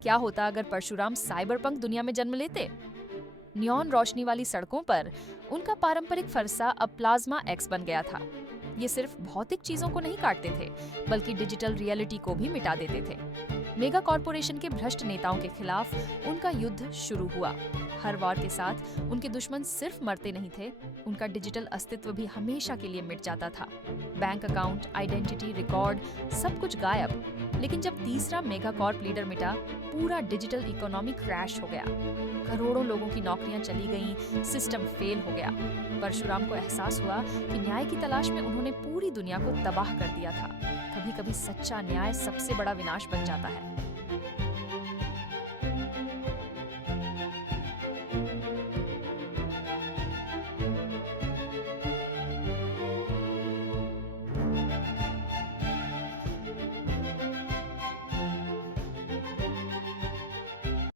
क्या होता अगर परशुराम साइबरपंक दुनिया में जन्म लेते? नियॉन रोशनी वाली सड़कों पर उनका पारंपरिक फरसा अब प्लाज्मा एक्स बन गया था। ये सिर्फ भौतिक चीजों को नहीं काटते थे, बल्कि डिजिटल रियलिटी को भी मिटा देते थे। मेगा कॉरपोरेशन के भ्रष्ट नेताओं के खिलाफ उनका युद्ध शुरू हुआ। हर वार के साथ उनके दुश्मन सिर्फ मरते नहीं थे, उनका डिजिटल अस्तित्व भी हमेशा के लिए मिट जाता था। बैंक अकाउंट, आइडेंटिटी, रिकॉर्ड, सब कुछ गायब। लेकिन जब तीसरा मेगा कॉर्प लीडर मिटा, पूरा डिजिटल इकोनॉमी क्रैश हो गया। करोड़ों लोगों की नौकरियां चली गईं, सिस्टम फेल हो गया। परशुराम को एहसास हुआ कि न्याय की तलाश में उन्होंने पूरी दुनिया को तबाह कर दिया था। कभी-कभी सच्चा न्याय सबसे बड़ा विनाश बन जाता है।